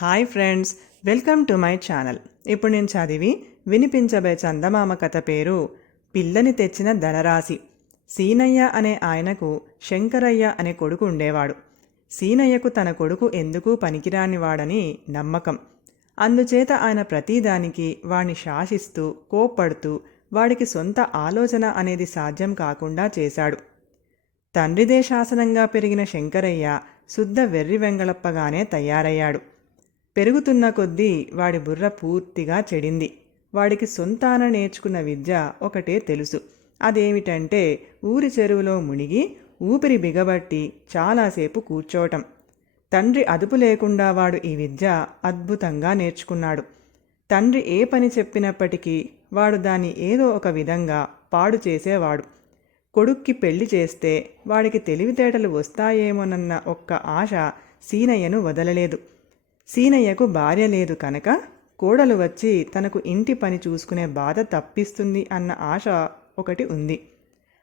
Hi friends welcome to my channel. ఇప్పుడు నేను చదివి వినిపించబే చందమామ కథ పేరు పిల్లని తెచ్చిన ధనరాశి. సీనయ్య అనే ఆయనకు శంకరయ్య అనే కొడుకు ఉండేవాడు. సీనయ్యకు తన కొడుకు ఎందుకు పనికిరానివాడని నమ్మకం. అందుచేత ఆయన ప్రతిదానికి వాణ్ణి శాసిస్తూ కోప్పడుతూ వాడికి సొంత ఆలోచన అనేది సాధ్యం కాకుండా చేశాడు. తండ్రిదే శాసనంగా పెరిగిన శంకరయ్య శుద్ధ వెర్రి వెంగళప్పగానే తయారయ్యాడు. పెరుగుతున్న కొద్దీ వాడి బుర్ర పూర్తిగా చెడింది. వాడికి సొంతాన నేర్చుకున్న విద్య ఒకటే తెలుసు. అదేమిటంటే ఊరి చెరువులో మునిగి ఊపిరి బిగబట్టి చాలాసేపు కూర్చోవటం. తండ్రి అదుపు లేకుండా వాడు ఈ విద్య అద్భుతంగా నేర్చుకున్నాడు. తండ్రి ఏ పని చెప్పినప్పటికీ వాడు దాన్ని ఏదో ఒక విధంగా పాడు చేసేవాడు. కొడుక్కి పెళ్ళి చేస్తే వాడికి తెలివితేటలు వస్తాయేమోనన్న ఒక్క ఆశ సీనయ్యను వదలలేదు. సీనయ్యకు భార్య లేదు కనుక కోడలు వచ్చి తనకు ఇంటి పని చూసుకునే బాధ తప్పిస్తుంది అన్న ఆశ ఒకటి ఉంది.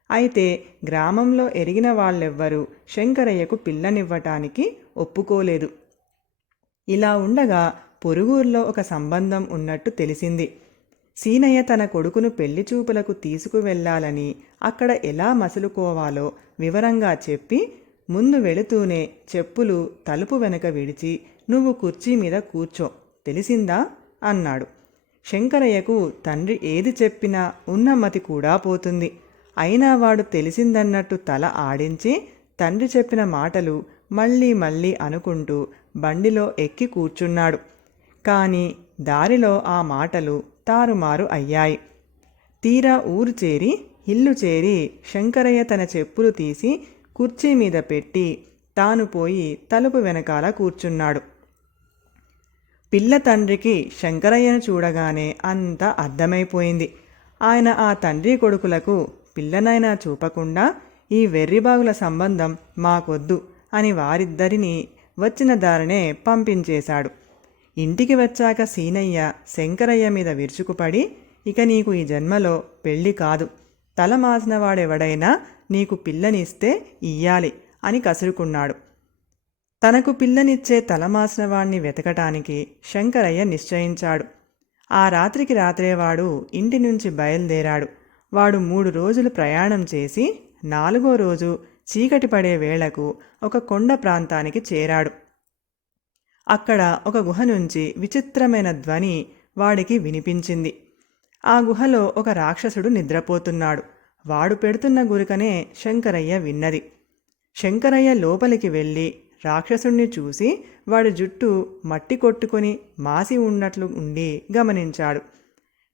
అయితే గ్రామంలో ఎరిగిన వాళ్ళెవ్వరూ శంకరయ్యకు పిల్లనివ్వటానికి ఒప్పుకోలేదు. ఇలా ఉండగా పొరుగుర్లో ఒక సంబంధం ఉన్నట్టు తెలిసింది. సీనయ్య తన కొడుకును పెళ్ళి చూపులకు తీసుకువెళ్ళాలని అక్కడ ఎలా మసులుకోవాలో వివరంగా చెప్పి ముందు వెళుతూనే చెప్పులు తలుపు వెనక విడిచి నువ్వు కుర్చీ మీద కూర్చో. తెలిసిందా? అన్నాడు. శంకరయ్యకు తండ్రి ఏది చెప్పినా ఉన్నమతి కూడా పోతుంది. అయినా వాడు తెలిసిందన్నట్టు తల ఆడించి తండ్రి చెప్పిన మాటలు మళ్ళీ మళ్ళీ అనుకుంటూ బండిలో ఎక్కి కూర్చున్నాడు. కానీ దారిలో ఆ మాటలు తారుమారు అయ్యాయి. తీరా ఊరు చేరి ఇల్లు చేరి శంకరయ్య తన చెప్పులు తీసి కుర్చీ మీద పెట్టి తాను పోయి తలుపు వెనకాల కూర్చున్నాడు. పిల్ల తండ్రికి శంకరయ్యను చూడగానే అంతా అర్థమైపోయింది. ఆయన ఆ తండ్రి కొడుకులకు పిల్లనైనా చూపకుండా ఈ వెర్రిబాగుల సంబంధం మాకొద్దు అని వారిద్దరినీ వచ్చిన దారినే పంపించేశాడు. ఇంటికి వచ్చాక సీనయ్య శంకరయ్య మీద విరుచుకుపడి ఇక నీకు ఈ జన్మలో పెళ్ళి కాదు. తల మాసినవాడెవడైనా నీకు పిల్లనిస్తే ఇయ్యాలి అని కసురుకున్నాడు. తనకు పిల్లనిచ్చే తలమాసినవాణ్ణి వెతకటానికి శంకరయ్య నిశ్చయించాడు. ఆ రాత్రికి రాత్రే వాడు ఇంటి నుంచి బయలుదేరాడు. వాడు మూడు రోజులు ప్రయాణం చేసి నాలుగో రోజు చీకటి పడే వేళకు ఒక కొండ ప్రాంతానికి చేరాడు. అక్కడ ఒక గుహ నుంచి విచిత్రమైన ధ్వని వాడికి వినిపించింది. ఆ గుహలో ఒక రాక్షసుడు నిద్రపోతున్నాడు. వాడు పెడుతున్న గురికనే శంకరయ్య విన్నది. శంకరయ్య లోపలికి వెళ్ళి రాక్షసుణ్ణి చూసి వాడి జుట్టు మట్టి కొట్టుకొని మాసి ఉన్నట్లు ఉండి గమనించాడు.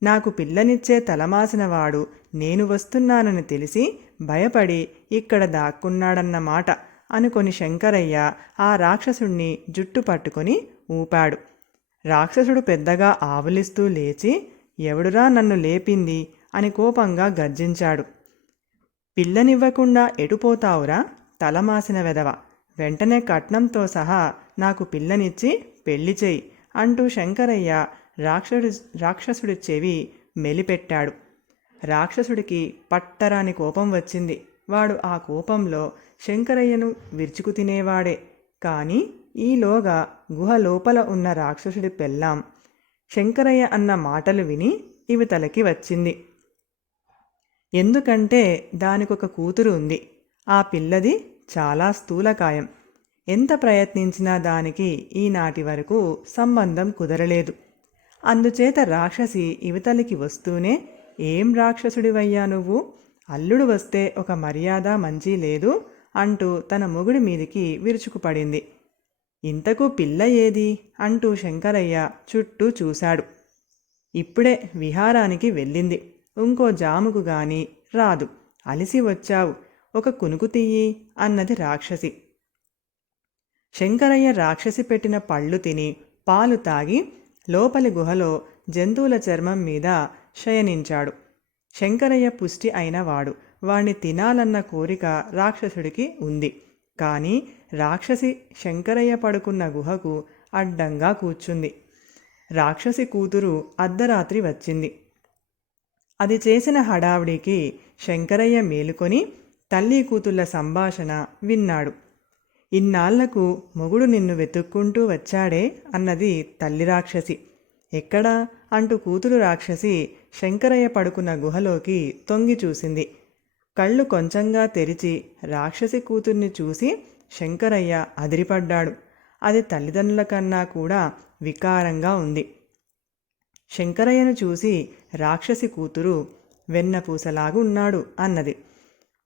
నాకు పిల్లనిచ్చే తలమాసినవాడు నేను వస్తున్నానని తెలిసి భయపడి ఇక్కడ దాక్కున్నాడన్నమాట అనుకొని శంకరయ్య ఆ రాక్షసుణ్ణి జుట్టు పట్టుకొని ఊపాడు. రాక్షసుడు పెద్దగా ఆవులిస్తూ లేచి ఎవడురా నన్ను లేపింది? అని కోపంగా గర్జించాడు. పిల్లనివ్వకుండా ఎటుపోతావురా? తలమాసిన వెదవ వెంటనే కట్నంతో సహా నాకు పిల్లనిచ్చి పెళ్ళి చేయి అంటూ శంకరయ్య రాక్షసుడి రాక్షసుడి చెవి మెలిపెట్టాడు. రాక్షసుడికి పట్టరాని కోపం వచ్చింది. వాడు ఆ కోపంలో శంకరయ్యను విరుచుకు తినేవాడే. కానీ ఈలోగా గుహ లోపల ఉన్న రాక్షసుడి పెళ్ళాం. శంకరయ్య అన్న మాటలు విని ఇవి తలకి వచ్చింది. ఎందుకంటే దానికొక కూతురు ఉంది. ఆ పిల్లది చాలా స్థూలకాయం. ఎంత ప్రయత్నించినా దానికి ఈనాటి వరకు సంబంధం కుదరలేదు. అందుచేత రాక్షసి ఇవతలికి వస్తూనే ఏం రాక్షసుడివయ్యా నువ్వు? అల్లుడు వస్తే ఒక మర్యాద మంచి లేదు అంటూ తన మొగుడి మీదికి విరుచుకుపడింది. ఇంతకు పిల్ల ఏది అంటూ శంకరయ్య చుట్టూ చూశాడు. ఇప్పుడే విహారానికి వెళ్ళింది. ఇంకో జాముకు గాని రాదు. అలిసి వచ్చావు. ఒక కునుకు తీయి అన్నది రాక్షసి. శంకరయ్య రాక్షసి పెట్టిన పళ్ళు తిని పాలు తాగి లోపలి గుహలో జంతువుల చర్మం మీద శయనించాడు. శంకరయ్య పుష్టి అయినవాడు వాణ్ణి తినాలన్న కోరిక రాక్షసుడికి ఉంది. కానీ రాక్షసి శంకరయ్య పడుకున్న గుహకు అడ్డంగా కూర్చుంది. రాక్షసి కూతురు అర్ధరాత్రి వచ్చింది. అది చేసిన హడావిడికి శంకరయ్య మేలుకొని తల్లి కూతుళ్ళ సంభాషణ విన్నాడు. ఇన్నాళ్ళకు మొగుడు నిన్ను వెతుక్కుంటూ వచ్చాడే అన్నది తల్లి రాక్షసి. ఎక్కడా? అంటూ కూతురు రాక్షసి శంకరయ్య పడుకున్న గుహలోకి తొంగి చూసింది. కళ్ళు కొంచెంగా తెరిచి రాక్షసి కూతుర్ని చూసి శంకరయ్య అదిరిపడ్డాడు. అది తల్లిదండ్రుల కన్నా కూడా వికారంగా ఉంది. శంకరయ్యను చూసి రాక్షసి కూతురు వెన్నపూసలాగున్నాడు అన్నది.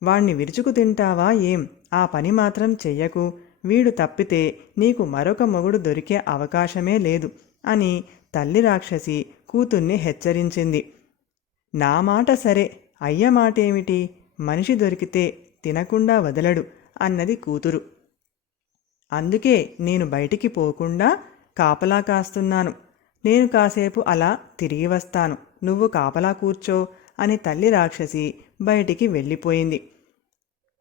వాణ్ణి విరుచుకు తింటావా ఏం? ఆ పని మాత్రం చెయ్యకు. వీడు తప్పితే నీకు మరొక మొగుడు దొరికే అవకాశమే లేదు అని తల్లి రాక్షసి కూతుర్ని హెచ్చరించింది. నా మాట సరే. అయ్య మాటేమిటి? మనిషి దొరికితే తినకుండా వదలడు అన్నది కూతురు. అందుకే నేను బయటికి పోకుండా కాపలా కాస్తున్నాను. నేను కాసేపు అలా తిరిగి వస్తాను. నువ్వు కాపలా కూర్చో అని తల్లి రాక్షసి బయటికి వెళ్ళిపోయింది.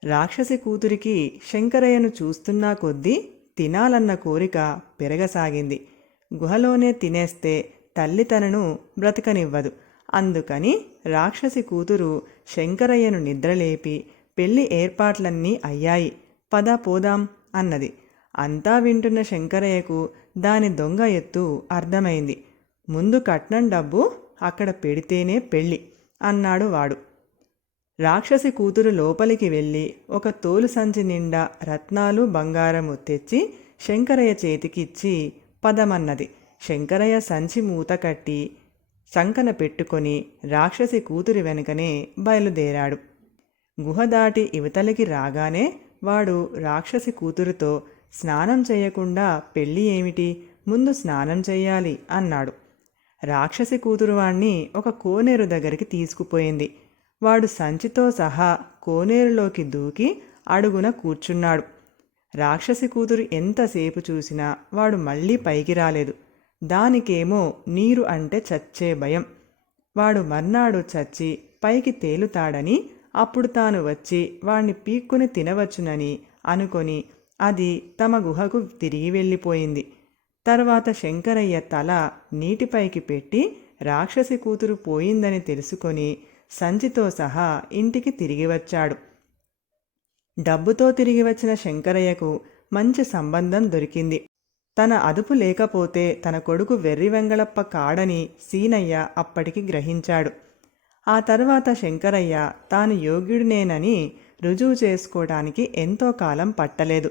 రాక్షసి కూతురికి శంకరయ్యను చూస్తున్నా కొద్దీ తినాలన్న కోరిక పెరగసాగింది. గుహలోనే తినేస్తే తల్లి తనను బ్రతకనివ్వదు. అందుకని రాక్షసి కూతురు శంకరయ్యను నిద్రలేపి పెళ్ళి ఏర్పాట్లన్నీ అయ్యాయి. పద పోదాం అన్నది. అంతా వింటున్న శంకరయ్యకు దాని దొంగ ఎత్తు అర్థమైంది. ముందు కట్నం డబ్బు అక్కడ పెడితేనే పెళ్ళి అన్నాడు వాడు. రాక్షసి కూతురు లోపలికి వెళ్ళి ఒక తోలు సంచి నిండా రత్నాలు బంగారము తెచ్చి శంకరయ్య చేతికిచ్చి పదమన్నది. శంకరయ్య సంచి మూత కట్టి శంకన పెట్టుకొని రాక్షసి కూతురి వెనుకనే బయలుదేరాడు. గుహ దాటి ఇవతలికి రాగానే వాడు రాక్షసి కూతురుతో స్నానం చేయకుండా పెళ్ళి ఏమిటి? ముందు స్నానం చేయాలి అన్నాడు. రాక్షసి కూతురువాణ్ణి ఒక కోనేరు దగ్గరికి తీసుకుపోయింది. వాడు సంచితో సహా కోనేరులోకి దూకి అడుగున కూర్చున్నాడు. రాక్షసి కూతురు ఎంతసేపు చూసినా వాడు మళ్ళీ పైకి రాలేదు. దానికేమో నీరు అంటే చచ్చే భయం. వాడు మర్నాడు చచ్చి పైకి తేలుతాడని అప్పుడు తాను వచ్చి వాణ్ణి పీక్కుని తినవచ్చునని అనుకొని అది తమ గుహకు తిరిగి వెళ్ళిపోయింది. తర్వాత శంకరయ్య తల నీటిపైకి పెట్టి రాక్షసి కూతురు పోయిందని తెలుసుకొని సంచితో సహా ఇంటికి తిరిగి వచ్చాడు. డబ్బుతో తిరిగి వచ్చిన శంకరయ్యకు మంచి సంబంధం దొరికింది. తన అదుపు లేకపోతే తన కొడుకు వెర్రి వెంగళప్ప కాడని సీనయ్య అప్పటికి గ్రహించాడు. ఆ తర్వాత శంకరయ్య తాను యోగ్యుడినేనని రుజువు చేసుకోవడానికి ఎంతో కాలం పట్టలేదు.